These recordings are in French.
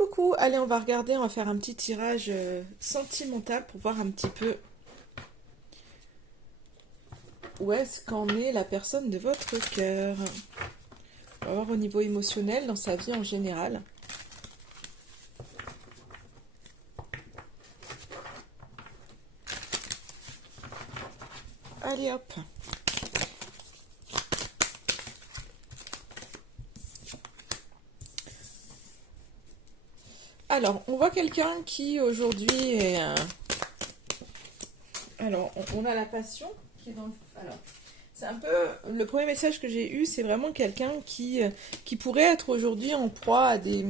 Coucou, allez on va regarder, on va faire un petit tirage sentimental pour voir un petit peu où est-ce qu'en est la personne de votre cœur. On va voir au niveau émotionnel dans sa vie en général. Allez hop. Alors, on voit quelqu'un qui aujourd'hui est... Alors, on a la passion qui est dans le... Alors, c'est un peu... Le premier message que j'ai eu, c'est vraiment quelqu'un qui pourrait être aujourd'hui en proie à des...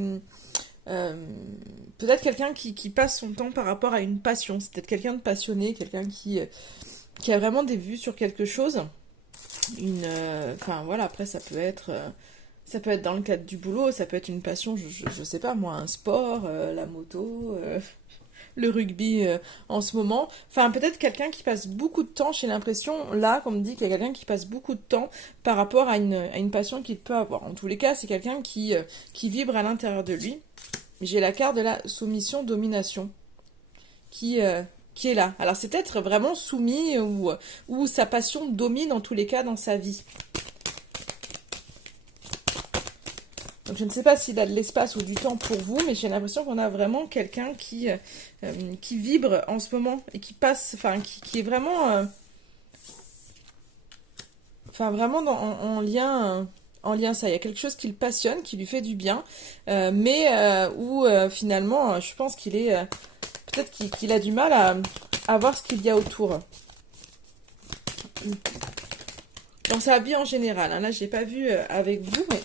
peut-être quelqu'un qui passe son temps par rapport à une passion. C'est peut-être quelqu'un de passionné, quelqu'un qui a vraiment des vues sur quelque chose. Enfin, voilà, après, ça peut être... ça peut être dans le cadre du boulot, ça peut être une passion, je sais pas moi, un sport, la moto, le rugby en ce moment. Enfin, peut-être quelqu'un qui passe beaucoup de temps, j'ai l'impression, là, qu'on me dit qu'il y a quelqu'un qui passe beaucoup de temps par rapport à une passion qu'il peut avoir. En tous les cas, c'est quelqu'un qui vibre à l'intérieur de lui. J'ai la carte de la soumission-domination qui est là. Alors, c'est peut-être vraiment soumis ou sa passion domine en tous les cas dans sa vie. Donc je ne sais pas s'il a de l'espace ou du temps pour vous, mais j'ai l'impression qu'on a vraiment quelqu'un qui vibre en ce moment et qui passe, enfin qui est vraiment, enfin vraiment en lien ça. Il y a quelque chose qui le passionne, qui lui fait du bien, mais où finalement, je pense qu'il est peut-être qu'il a du mal à voir ce qu'il y a autour. Dans sa vie en général. Hein. Là, je l'ai pas vu avec vous, mais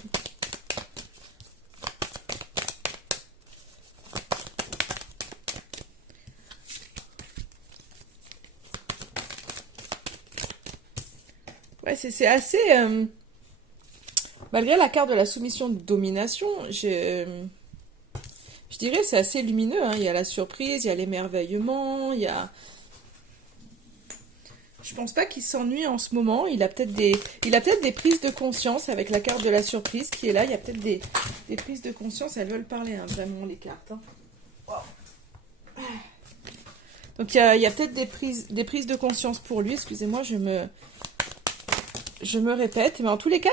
ouais, c'est assez... malgré la carte de la soumission de domination, je dirais c'est assez lumineux. Hein. Il y a la surprise, il y a l'émerveillement, il y a... Je pense pas qu'il s'ennuie en ce moment. Il a peut-être des prises de conscience avec la carte de la surprise qui est là. Il y a peut-être des prises de conscience. Elles veulent parler, hein, vraiment, les cartes. Hein. Wow. Donc il y a peut-être des prises de conscience pour lui. Excusez-moi, je me répète, mais en tous les cas,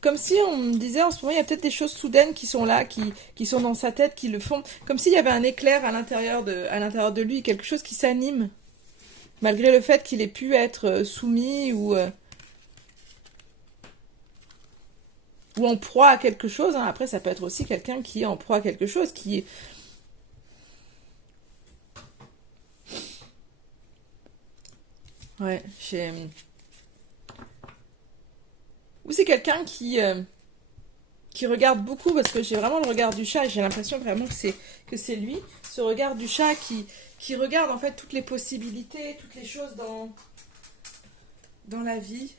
comme si on me disait en ce moment, il y a peut-être des choses soudaines qui sont là, qui sont dans sa tête, qui le font, comme s'il y avait un éclair à l'intérieur de lui, quelque chose qui s'anime, malgré le fait qu'il ait pu être soumis ou en proie à quelque chose. Hein. Après, ça peut être aussi quelqu'un qui est en proie à quelque chose, qui est... Ouais, ou c'est quelqu'un qui regarde beaucoup, parce que j'ai vraiment le regard du chat, et j'ai l'impression vraiment que c'est lui, ce regard du chat qui regarde en fait toutes les possibilités, toutes les choses dans la vie.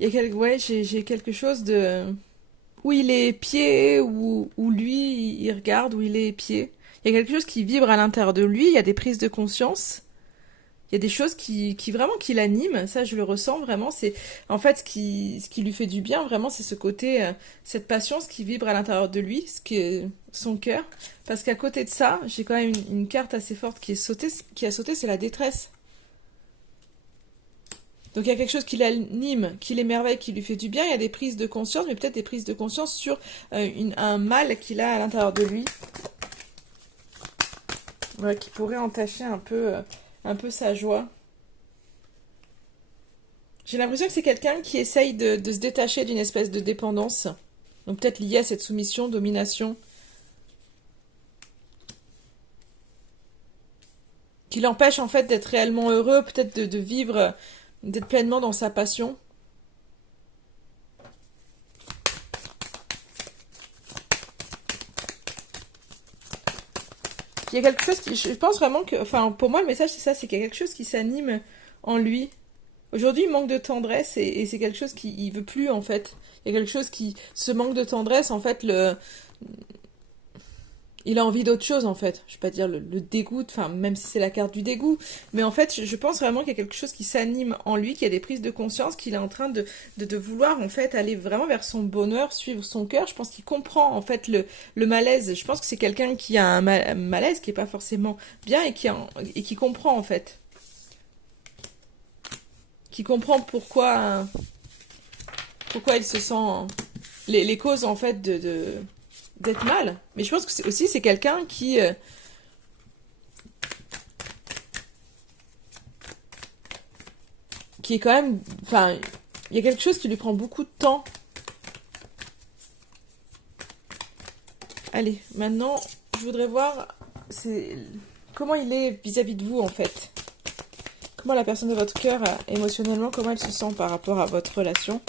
Ouais, j'ai quelque chose de... Où il est pied, où lui, il regarde, où il est pied. Il y a quelque chose qui vibre à l'intérieur de lui, il y a des prises de conscience. Il y a des choses qui vraiment qui l'animent, ça je le ressens vraiment, c'est en fait ce qui lui fait du bien vraiment, c'est ce côté, cette passion, ce qui vibre à l'intérieur de lui, ce qui est son cœur, parce qu'à côté de ça, j'ai quand même une carte assez forte qui a sauté, c'est la détresse. Donc il y a quelque chose qui l'anime, qui l'émerveille, qui lui fait du bien, il y a des prises de conscience, mais peut-être des prises de conscience sur un mal qu'il a à l'intérieur de lui, ouais, qui pourrait entacher un peu sa joie. J'ai l'impression que c'est quelqu'un qui essaye de se détacher d'une espèce de dépendance. Donc peut-être lié à cette soumission, domination, qui l'empêche en fait d'être réellement heureux, peut-être de vivre, d'être pleinement dans sa passion. Il y a quelque chose qui, je pense vraiment que, enfin pour moi le message c'est ça, c'est qu'il y a quelque chose qui s'anime en lui. Aujourd'hui il manque de tendresse et c'est quelque chose qu'il veut plus en fait. Il y a quelque chose qui, ce manque de tendresse en fait il a envie d'autre chose en fait. Je vais pas dire le dégoût, enfin même si c'est la carte du dégoût, mais en fait je pense vraiment qu'il y a quelque chose qui s'anime en lui, qu'il y a des prises de conscience, qu'il est en train de vouloir en fait aller vraiment vers son bonheur, suivre son cœur. Je pense qu'il comprend en fait le malaise. Je pense que c'est quelqu'un qui a un malaise qui est pas forcément bien et qui comprend en fait. Qui comprend pourquoi il se sent les causes en fait d'être mal. Mais je pense que c'est quelqu'un qui est quand même, enfin, il y a quelque chose qui lui prend beaucoup de temps. Allez, maintenant, je voudrais voir c'est comment il est vis-à-vis de vous en fait. Comment la personne de votre cœur, émotionnellement, comment elle se sent par rapport à votre relation.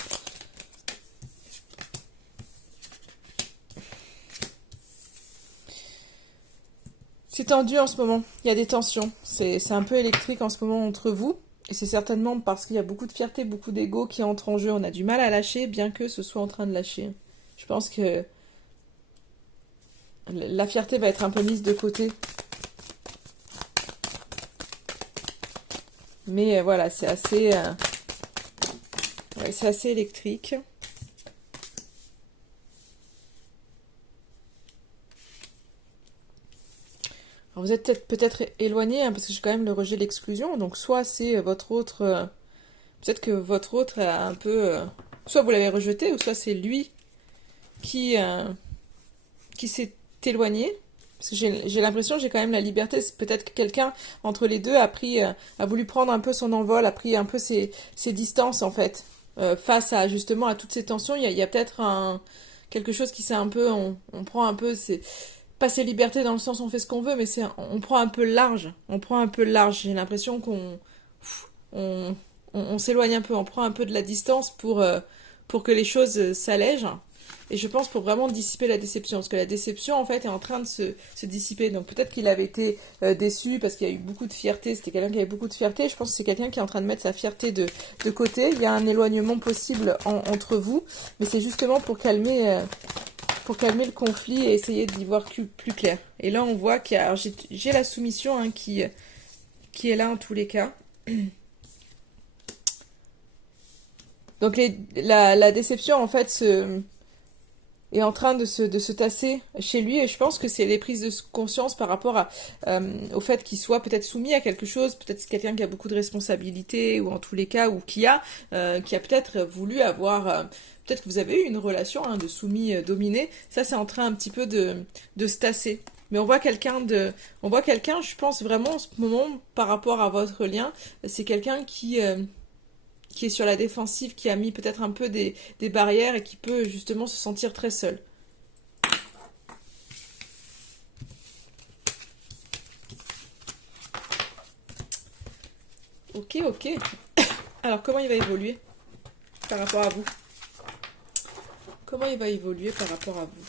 C'est tendu en ce moment, il y a des tensions. C'est un peu électrique en ce moment entre vous. Et c'est certainement parce qu'il y a beaucoup de fierté, beaucoup d'ego qui entrent en jeu. On a du mal à lâcher, bien que ce soit en train de lâcher. Je pense que la fierté va être un peu mise de côté. Mais voilà, ouais, c'est assez électrique. Alors vous êtes peut-être éloigné, hein, parce que j'ai quand même le rejet de l'exclusion. Donc soit c'est votre autre... peut-être que votre autre a un peu... soit vous l'avez rejeté, ou soit c'est lui qui, qui s'est éloigné. Parce que j'ai l'impression que j'ai quand même la liberté. C'est peut-être que quelqu'un entre les deux a voulu prendre un peu son envol, a pris un peu ses distances en fait. Face à justement à toutes ces tensions, il y a peut-être quelque chose qui s'est un peu... On prend un peu... Pas ses libertés dans le sens où on fait ce qu'on veut, mais on prend un peu large. On prend un peu large. J'ai l'impression on, on s'éloigne un peu, on prend un peu de la distance pour que les choses s'allègent. Et je pense pour vraiment dissiper la déception, parce que la déception en fait est en train de se dissiper. Donc peut-être qu'il avait été déçu parce qu'il y a eu beaucoup de fierté, c'était quelqu'un qui avait beaucoup de fierté. Je pense que c'est quelqu'un qui est en train de mettre sa fierté de côté. Il y a un éloignement possible entre vous, mais c'est justement pour calmer le conflit et essayer d'y voir plus clair. Et là on voit qu'il y a, j'ai la soumission hein, qui est là en tous les cas. Donc la déception en fait est en train de se tasser chez lui et je pense que c'est les prises de conscience par rapport au fait qu'il soit peut-être soumis à quelque chose, peut-être c'est quelqu'un qui a beaucoup de responsabilités ou en tous les cas ou qui a peut-être voulu avoir peut-être que vous avez eu une relation hein, de soumis dominé, ça c'est en train un petit peu de se tasser. Mais on voit quelqu'un, je pense vraiment en ce moment par rapport à votre lien, c'est quelqu'un qui est sur la défensive, qui a mis peut-être un peu des barrières et qui peut justement se sentir très seul. Ok, ok. Alors, comment il va évoluer par rapport à vous? Comment il va évoluer par rapport à vous?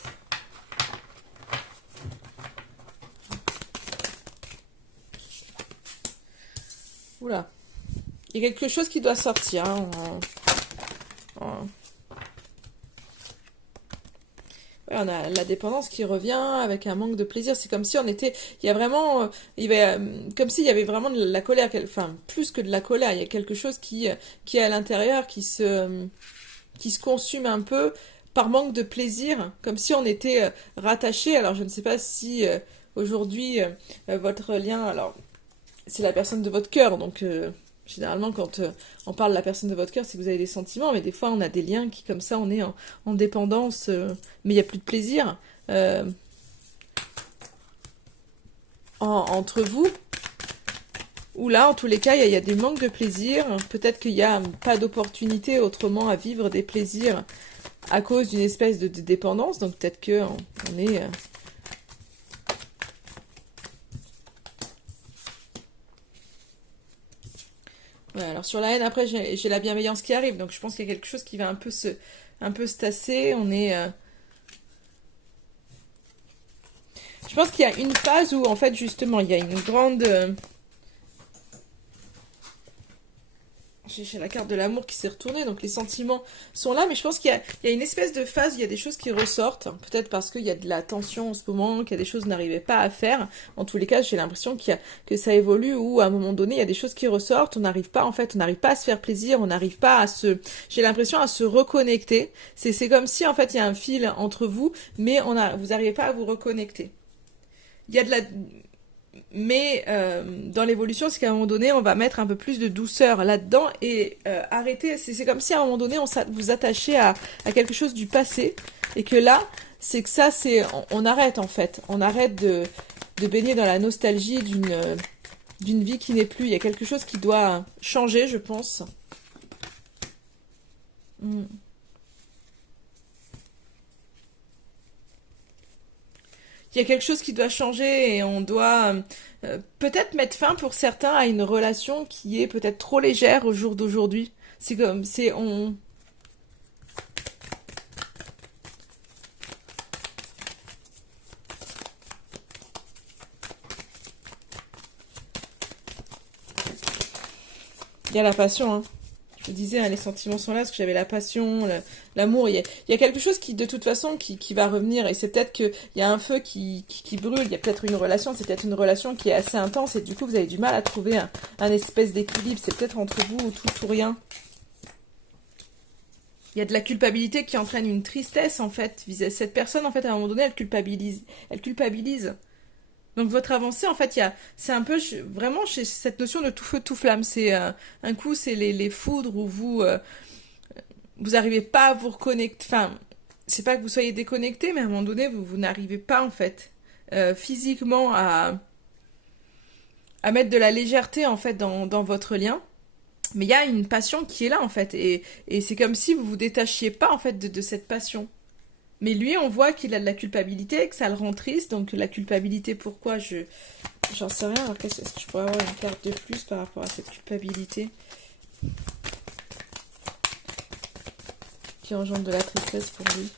Oula. Il y a quelque chose qui doit sortir. Hein, ouais, on a la dépendance qui revient avec un manque de plaisir. C'est comme si on était... Il y a vraiment... comme s'il y avait vraiment de la colère. Enfin, plus que de la colère. Il y a quelque chose qui est à l'intérieur, qui se consume un peu par manque de plaisir. Comme si on était rattaché. Alors, je ne sais pas si aujourd'hui, votre lien... Alors, c'est la personne de votre cœur. Donc... généralement, quand on parle de la personne de votre cœur, c'est que vous avez des sentiments, mais des fois, on a des liens qui, comme ça, on est en dépendance, mais il n'y a plus de plaisir entre vous. Ou là, en tous les cas, il y a des manques de plaisir. Peut-être qu'il n'y a pas d'opportunité autrement à vivre des plaisirs à cause d'une espèce de dépendance. Donc peut-être qu'on est... Ouais, alors sur la haine, après, j'ai la bienveillance qui arrive. Donc je pense qu'il y a quelque chose qui va un peu se tasser. On est... Je pense qu'il y a une phase où, en fait, justement, il y a une grande... J'ai la carte de l'amour qui s'est retournée, donc les sentiments sont là, mais je pense qu'il y a une espèce de phase où il y a des choses qui ressortent, peut-être parce qu'il y a de la tension en ce moment, qu'il y a des choses que vous n'arrivez pas à faire. En tous les cas, j'ai l'impression que ça évolue, où à un moment donné, il y a des choses qui ressortent, on n'arrive pas, en fait, on n'arrive pas à se faire plaisir, on n'arrive pas à j'ai l'impression à se reconnecter. C'est comme si, en fait, il y a un fil entre vous, mais vous n'arrivez pas à vous reconnecter. Il y a de la... Mais dans l'évolution, c'est qu'à un moment donné, on va mettre un peu plus de douceur là-dedans et arrêter. C'est comme si à un moment donné, vous attachez à quelque chose du passé et que là, c'est que ça, on arrête en fait. On arrête de baigner dans la nostalgie d'une vie qui n'est plus. Il y a quelque chose qui doit changer, je pense. Mm. Il y a quelque chose qui doit changer et on doit peut-être mettre fin pour certains à une relation qui est peut-être trop légère au jour d'aujourd'hui. C'est comme, c'est on. Il y a la passion, hein. Je disais, hein, les sentiments sont là, parce que j'avais la passion, l'amour. Il y a quelque chose qui, de toute façon, qui va revenir. Et c'est peut-être qu'il y a un feu qui brûle. Il y a peut-être une relation. C'est peut-être une relation qui est assez intense. Et du coup, vous avez du mal à trouver un espèce d'équilibre. C'est peut-être entre vous ou tout ou rien. Il y a de la culpabilité qui entraîne une tristesse, en fait. Cette personne, en fait, à un moment donné, elle culpabilise. Elle culpabilise. Donc votre avancée, en fait, c'est un peu vraiment chez cette notion de tout feu, tout flamme. C'est un coup, c'est les foudres où vous arrivez pas à vous reconnecter. Enfin, c'est pas que vous soyez déconnecté, mais à un moment donné, vous n'arrivez pas, en fait, physiquement à mettre de la légèreté, en fait, dans votre lien. Mais il y a une passion qui est là, en fait. Et c'est comme si vous vous détachiez pas, en fait, de cette passion. Mais lui, on voit qu'il a de la culpabilité, que ça le rend triste. Donc la culpabilité, pourquoi j'en sais rien. Alors est-ce que je pourrais avoir une carte de plus par rapport à cette culpabilité qui engendre de la tristesse pour lui?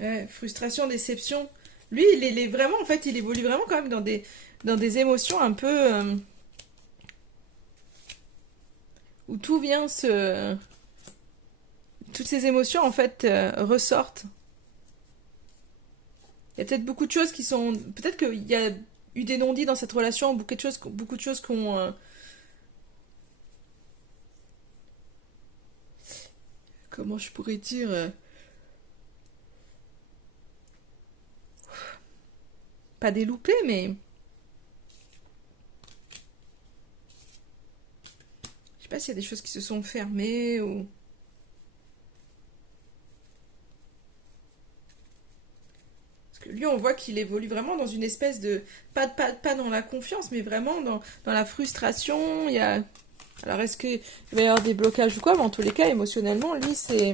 Ouais, frustration, déception. Lui, il est vraiment, en fait, il évolue vraiment quand même dans des émotions un peu où tout vient se... Toutes ces émotions, en fait, ressortent. Il y a peut-être beaucoup de choses qui sont... Peut-être qu'il y a eu des non-dits dans cette relation, beaucoup de choses qu'on... comment je pourrais dire pas des loupés, mais... Je sais pas s'il y a des choses qui se sont fermées ou... Lui, on voit qu'il évolue vraiment dans une espèce de... Pas dans la confiance, mais vraiment dans la frustration. Il y a... Alors, est-ce qu'il va y avoir des blocages ou quoi? Mais en tous les cas, émotionnellement, lui, c'est...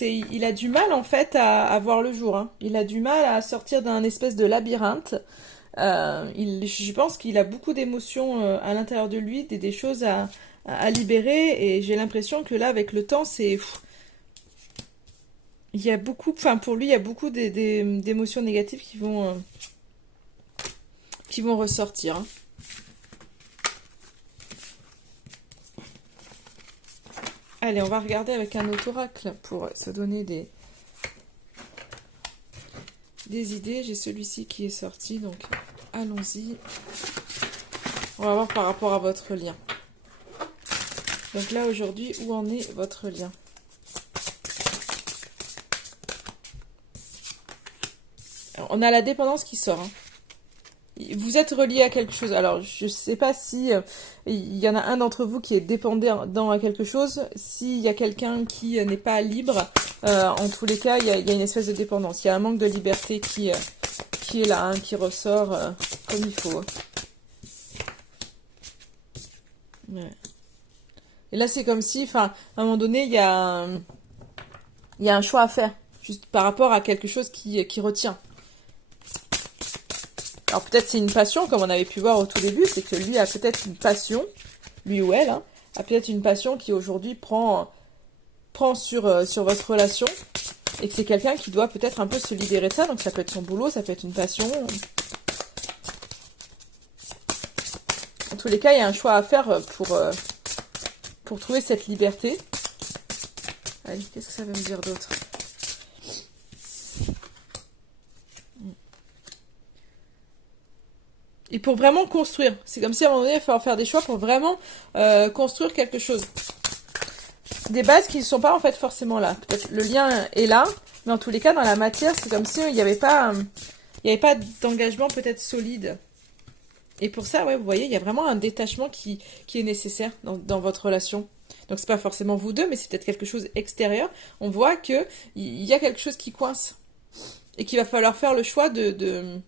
Il a du mal, en fait, à voir le jour. Hein. Il a du mal à sortir d'un espèce de labyrinthe. Je pense qu'il a beaucoup d'émotions à l'intérieur de lui, des choses à libérer. Et j'ai l'impression que là, avec le temps, c'est... Il y a beaucoup... Enfin, pour lui, il y a beaucoup d'émotions négatives qui vont ressortir. Hein. Allez, on va regarder avec un autre oracle pour se donner des idées. J'ai celui-ci qui est sorti, donc allons-y. On va voir par rapport à votre lien. Donc là, aujourd'hui, où en est votre lien? Alors, on a la dépendance qui sort. Hein. Vous êtes relié à quelque chose. Alors, je ne sais pas si il y en a un d'entre vous qui est dépendant à quelque chose. S'il y a quelqu'un qui n'est pas libre, en tous les cas, il y a une espèce de dépendance. Il y a un manque de liberté qui est là, hein, qui ressort comme il faut. Ouais. Et là, c'est comme si, enfin, à un moment donné, il y a un choix à faire, juste par rapport à quelque chose qui retient. Alors peut-être c'est une passion, comme on avait pu voir au tout début, c'est que lui a peut-être une passion, lui ou elle, hein, a peut-être une passion qui aujourd'hui prend sur votre relation. et que c'est quelqu'un qui doit peut-être un peu se libérer de ça. Donc ça peut être son boulot, ça peut être une passion. En tous les cas, il y a un choix à faire pour trouver cette liberté. Allez, qu'est-ce que ça veut me dire d'autre? Et pour vraiment construire. C'est comme si à un moment donné, il va falloir faire des choix pour vraiment construire quelque chose. Des bases qui ne sont pas en fait forcément là. Peut-être le lien est là, mais en tous les cas, dans la matière, c'est comme si il n'y avait pas d'engagement peut-être solide. Et pour ça, ouais, vous voyez, il y a vraiment un détachement qui est nécessaire dans votre relation. Donc c'est pas forcément vous deux, mais c'est peut-être quelque chose extérieur. On voit que il y a quelque chose qui coince et qu'il va falloir faire le choix de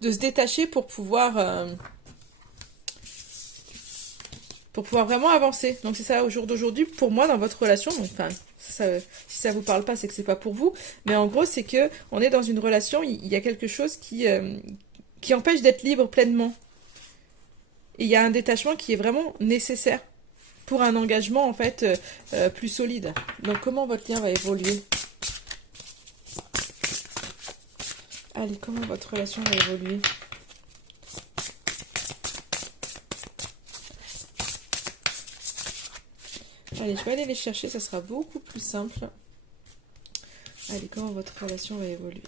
se détacher pour pouvoir vraiment avancer. Donc c'est ça au jour d'aujourd'hui pour moi dans votre relation. Donc enfin, si ça vous parle pas, c'est que c'est pas pour vous. Mais en gros, c'est que on est dans une relation, il y a quelque chose qui empêche d'être libre pleinement. Et il y a un détachement qui est vraiment nécessaire pour un engagement en fait plus solide. Donc comment votre lien va évoluer? Allez, comment votre relation va évoluer? Allez, je vais aller les chercher, ça sera beaucoup plus simple. Allez, comment votre relation va évoluer?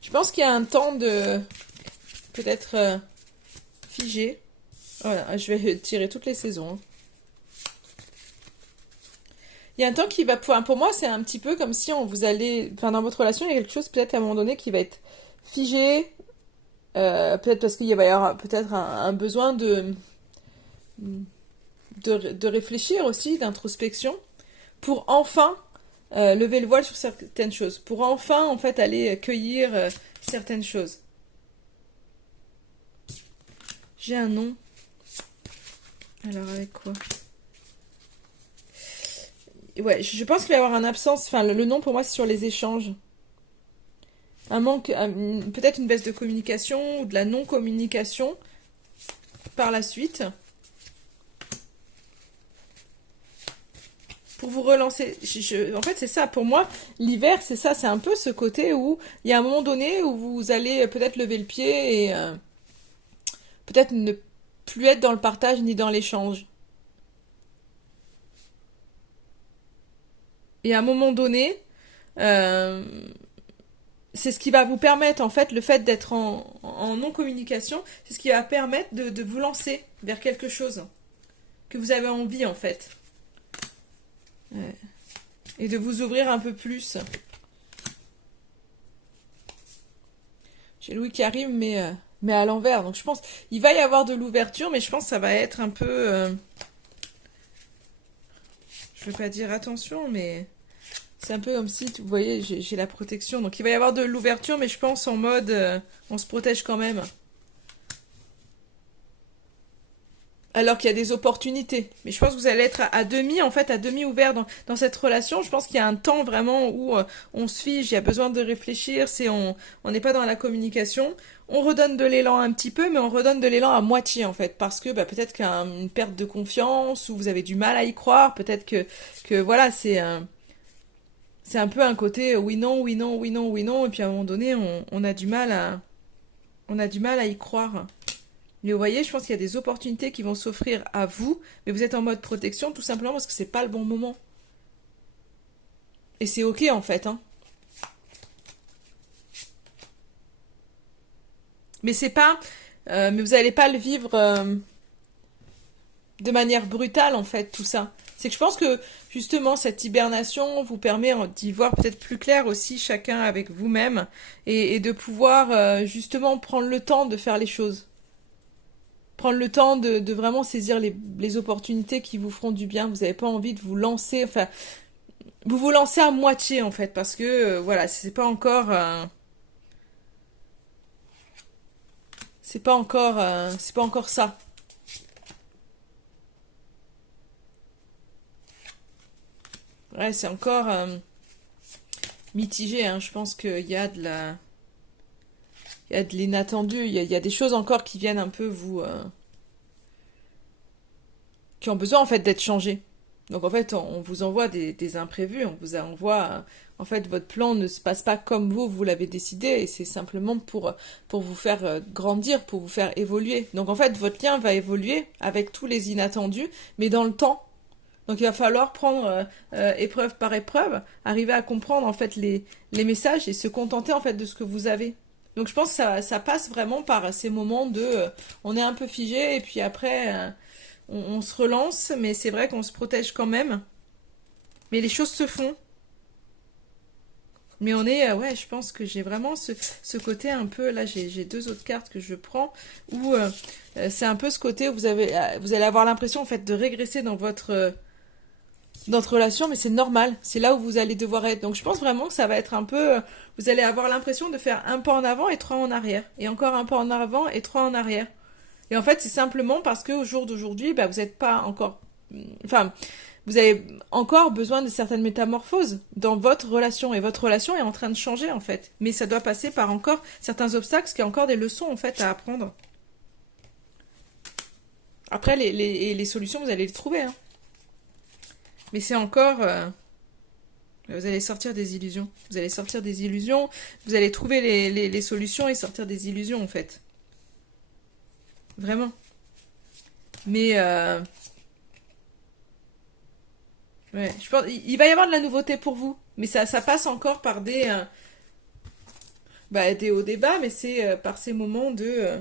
Je pense qu'il y a un temps de peut-être figé. Voilà, je vais tirer toutes les saisons. Hein. Il y a un temps qui va pouvoir... Pour moi, c'est un petit peu comme si on vous allez... Enfin, dans votre relation, il y a quelque chose peut-être à un moment donné qui va être figé. Peut-être parce qu'il va y avoir peut-être un besoin de réfléchir aussi, d'introspection, pour enfin lever le voile sur certaines choses. Pour enfin, en fait, aller cueillir certaines choses. J'ai un nom. Alors, avec quoi? Ouais, je pense qu'il va y avoir une absence. Enfin, le nom pour moi, c'est sur les échanges. Un manque, peut-être une baisse de communication ou de la non-communication par la suite. Pour vous relancer. En fait, c'est ça. Pour moi, l'hiver, c'est ça. C'est un peu ce côté où il y a un moment donné où vous allez peut-être lever le pied et peut-être ne plus être dans le partage ni dans l'échange. Et à un moment donné, euh, c'est ce qui va vous permettre, en fait, le fait d'être en non-communication, c'est ce qui va permettre de vous lancer vers quelque chose que vous avez envie, en fait. Ouais. Et de vous ouvrir un peu plus. J'ai Louis qui arrive, mais à l'envers. Donc je pense, il va y avoir de l'ouverture, mais je pense que ça va être un peu... je veux pas dire attention, mais... C'est un peu comme si, vous voyez, j'ai la protection. Donc il va y avoir de l'ouverture, mais je pense en mode, on se protège quand même. Alors qu'il y a des opportunités. Mais je pense que vous allez être à demi, en fait, à demi ouvert dans cette relation. Je pense qu'il y a un temps vraiment où on se fige, il y a besoin de réfléchir, on n'est pas dans la communication. On redonne de l'élan un petit peu, mais on redonne de l'élan à moitié, en fait. Parce que peut-être qu'il y a une perte de confiance, ou vous avez du mal à y croire. Peut-être que voilà, c'est un peu un côté oui non oui non oui non oui non et puis à un moment donné on a du mal à y croire. Mais vous voyez, je pense qu'il y a des opportunités qui vont s'offrir à vous, mais vous êtes en mode protection tout simplement parce que c'est pas le bon moment. Et c'est ok en fait, hein. Mais c'est pas, mais vous allez pas le vivre de manière brutale en fait tout ça. C'est que je pense que justement cette hibernation vous permet d'y voir peut-être plus clair aussi chacun avec vous-même et de pouvoir justement prendre le temps de faire les choses. Prendre le temps de vraiment saisir les opportunités qui vous feront du bien. Vous n'avez pas envie de vous lancer, enfin, vous lancez à moitié en fait parce que voilà, c'est pas encore ça. Ouais, c'est encore mitigé, hein. Je pense qu'il y a il y a de l'inattendu, il y a des choses encore qui viennent un peu qui ont besoin en fait d'être changées. Donc en fait, on vous envoie des imprévus, on vous envoie, en fait, votre plan ne se passe pas comme vous l'avez décidé, et c'est simplement pour vous faire grandir, pour vous faire évoluer. Donc en fait, votre lien va évoluer avec tous les inattendus, mais dans le temps. Donc il va falloir prendre épreuve par épreuve, arriver à comprendre en fait les messages et se contenter en fait de ce que vous avez. Donc je pense que ça passe vraiment par ces moments de on est un peu figé et puis après on se relance, mais c'est vrai qu'on se protège quand même. Mais les choses se font. Mais on est, ouais, je pense que j'ai vraiment ce côté un peu, là j'ai deux autres cartes que je prends, où c'est un peu ce côté où vous allez avoir l'impression en fait de régresser dans votre relation, mais c'est normal, c'est là où vous allez devoir être. Donc je pense vraiment que ça va être un peu, vous allez avoir l'impression de faire un pas en avant et trois en arrière, et encore un pas en avant et trois en arrière. Et en fait, c'est simplement parce qu'au jour d'aujourd'hui, bah, vous n'êtes pas encore, enfin, vous avez encore besoin de certaines métamorphoses dans votre relation, et votre relation est en train de changer en fait. Mais ça doit passer par encore certains obstacles, parce qu'il y a encore des leçons en fait à apprendre. Après, les solutions, vous allez les trouver, hein. Mais c'est encore, vous allez sortir des illusions. Vous allez sortir des illusions, vous allez trouver les solutions et sortir des illusions en fait. Vraiment. Mais ouais, je pense il va y avoir de la nouveauté pour vous, mais ça passe encore par des hauts des bas, mais c'est par ces moments de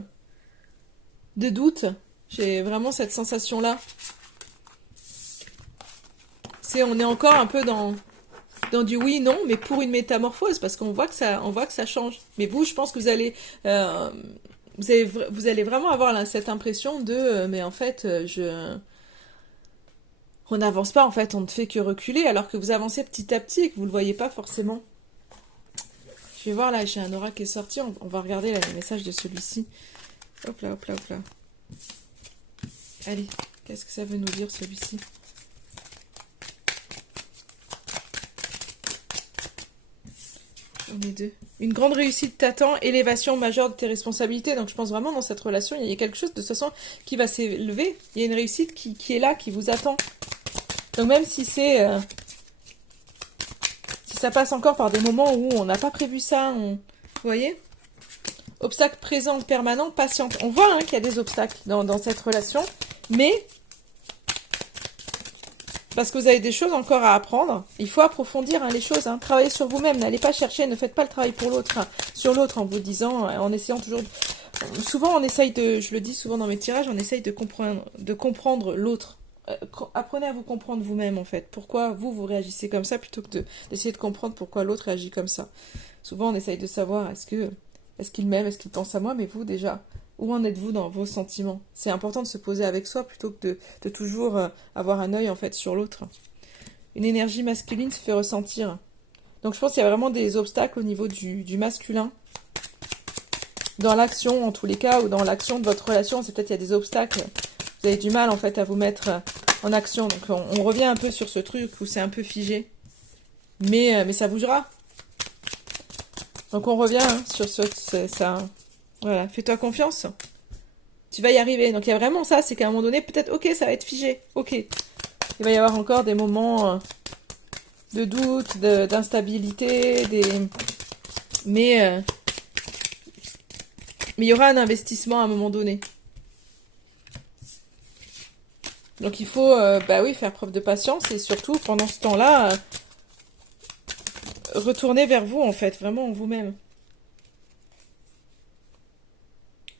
doute. J'ai vraiment cette sensation là. C'est on est encore un peu dans du oui non, mais pour une métamorphose parce qu'on voit que ça change. Mais vous, je pense que euh, vous allez vraiment avoir cette impression de mais en fait on n'avance pas, en fait, on ne fait que reculer alors que vous avancez petit à petit et que vous ne le voyez pas forcément. Je vais voir là, j'ai un aura qui est sorti, on va regarder là, le message de celui-ci. Hop là, hop là, hop là. Allez, qu'est-ce que ça veut nous dire celui-ci? On est deux. Une grande réussite t'attend, élévation majeure de tes responsabilités. Donc je pense vraiment dans cette relation, il y a quelque chose de toute façon qui va s'élever. Il y a une réussite qui est là, qui vous attend. Donc même si si ça passe encore par des moments où on n'a pas prévu ça, vous voyez? Obstacle présent, permanent, patiente. On voit qu'il y a des obstacles dans cette relation, mais parce que vous avez des choses encore à apprendre, il faut approfondir les choses, travailler sur vous-même, n'allez pas chercher, ne faites pas le travail pour l'autre, sur l'autre en vous disant, en essayant toujours... Souvent on essaye je le dis souvent dans mes tirages, on essaye de comprendre l'autre. Apprenez à vous comprendre vous-même en fait. Pourquoi vous réagissez comme ça plutôt que d'essayer de comprendre pourquoi l'autre réagit comme ça. Souvent on essaye de savoir est-ce qu'il m'aime, est-ce qu'il pense à moi, mais vous déjà, où en êtes-vous dans vos sentiments? C'est important de se poser avec soi plutôt que de toujours avoir un œil en fait sur l'autre. Une énergie masculine se fait ressentir. Donc je pense qu'il y a vraiment des obstacles au niveau du masculin. Dans l'action en tous les cas, ou dans l'action de votre relation, c'est peut-être qu'il y a des obstacles. Vous avez du mal en fait à vous mettre en action. Donc on revient un peu sur ce truc où c'est un peu figé. Mais ça bougera. Donc on revient sur ça. Voilà, fais-toi confiance. Tu vas y arriver. Donc il y a vraiment ça, c'est qu'à un moment donné, peut-être, ok, ça va être figé. Ok. Il va y avoir encore des moments de doute, d'instabilité, mais il y aura un investissement à un moment donné. Donc il faut faire preuve de patience et surtout pendant ce temps-là, retourner vers vous en fait, vraiment en vous-même.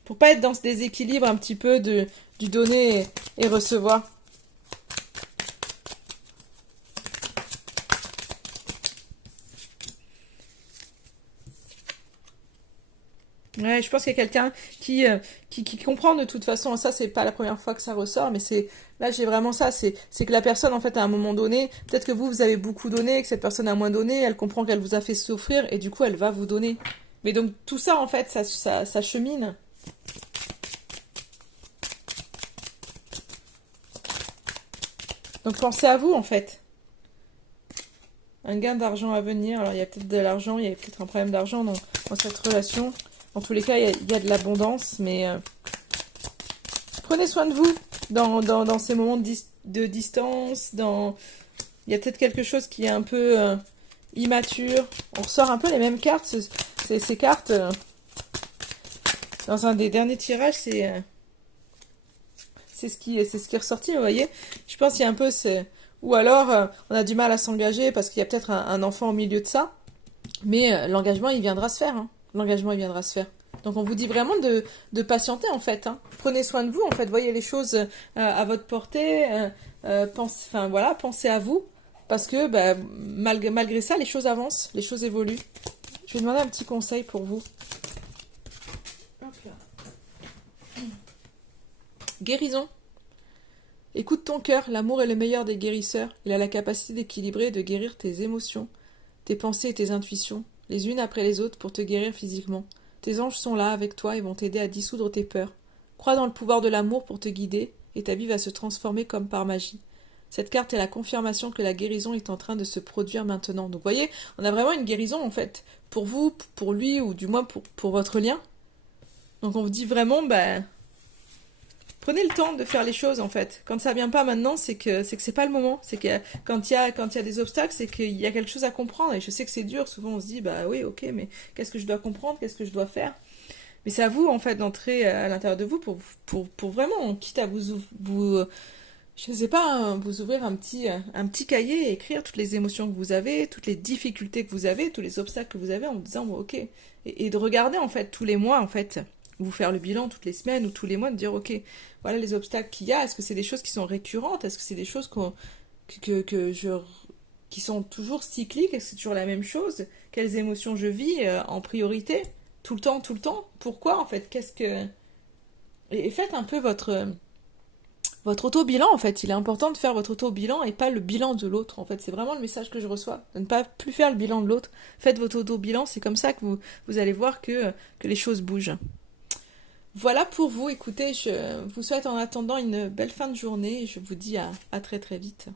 Pour pas être dans ce déséquilibre un petit peu du donner et recevoir. Ouais, je pense qu'il y a quelqu'un qui comprend de toute façon. Ça, c'est pas la première fois que ça ressort, mais là, j'ai vraiment ça. C'est que la personne, en fait, à un moment donné, peut-être que vous avez beaucoup donné, que cette personne a moins donné, elle comprend qu'elle vous a fait souffrir, et du coup, elle va vous donner. Mais donc, tout ça, en fait, ça chemine. Donc, pensez à vous, en fait. Un gain d'argent à venir. Alors, il y a peut-être de l'argent, il y a peut-être un problème d'argent dans cette relation. En tous les cas, il y a de l'abondance, mais prenez soin de vous dans ces moments de distance, il y a peut-être quelque chose qui est un peu immature. On ressort un peu les mêmes cartes. Ces cartes, dans un des derniers tirages, c'est ce qui est ressorti, vous voyez. Je pense qu'il y a un peu... Ou alors, on a du mal à s'engager parce qu'il y a peut-être un enfant au milieu de ça. Mais l'engagement, il viendra se faire. Hein. L'engagement, il viendra se faire. Donc, on vous dit vraiment de patienter, en fait. Hein. Prenez soin de vous, en fait. Voyez les choses à votre portée. Pensez à vous. Parce que, malgré ça, les choses avancent. Les choses évoluent. Je vais demander un petit conseil pour vous. Hop là. Guérison. Écoute ton cœur, l'amour est le meilleur des guérisseurs. Il a la capacité d'équilibrer et de guérir tes émotions, tes pensées et tes intuitions, les unes après les autres pour te guérir physiquement. Tes anges sont là avec toi et vont t'aider à dissoudre tes peurs. Crois dans le pouvoir de l'amour pour te guider et ta vie va se transformer comme par magie. Cette carte est la confirmation que la guérison est en train de se produire maintenant. Donc vous voyez, on a vraiment une guérison en fait, pour vous, pour lui ou du moins pour votre lien. Donc on vous dit vraiment, prenez le temps de faire les choses en fait. Quand ça vient pas maintenant, c'est que c'est pas le moment. C'est que quand il y a des obstacles, c'est qu'il y a quelque chose à comprendre. Et je sais que c'est dur. Souvent on se dit oui, ok, mais qu'est-ce que je dois comprendre, qu'est-ce que je dois faire. Mais c'est à vous en fait d'entrer à l'intérieur de vous pour vraiment, quitte à je sais pas, hein, vous ouvrir un petit cahier et écrire toutes les émotions que vous avez, toutes les difficultés que vous avez, tous les obstacles que vous avez en vous disant ok, et de regarder en fait tous les mois en fait. Vous faire le bilan toutes les semaines ou tous les mois, de dire ok, voilà les obstacles qu'il y a, est-ce que c'est des choses qui sont récurrentes, est-ce que c'est des choses qui sont toujours cycliques, est-ce que c'est toujours la même chose, quelles émotions je vis en priorité, tout le temps, pourquoi en fait, et faites un peu votre auto-bilan en fait, il est important de faire votre auto-bilan et pas le bilan de l'autre en fait, c'est vraiment le message que je reçois, de ne pas plus faire le bilan de l'autre, faites votre auto-bilan, c'est comme ça que vous allez voir que les choses bougent. Voilà pour vous, écoutez, je vous souhaite en attendant une belle fin de journée et je vous dis à très très vite.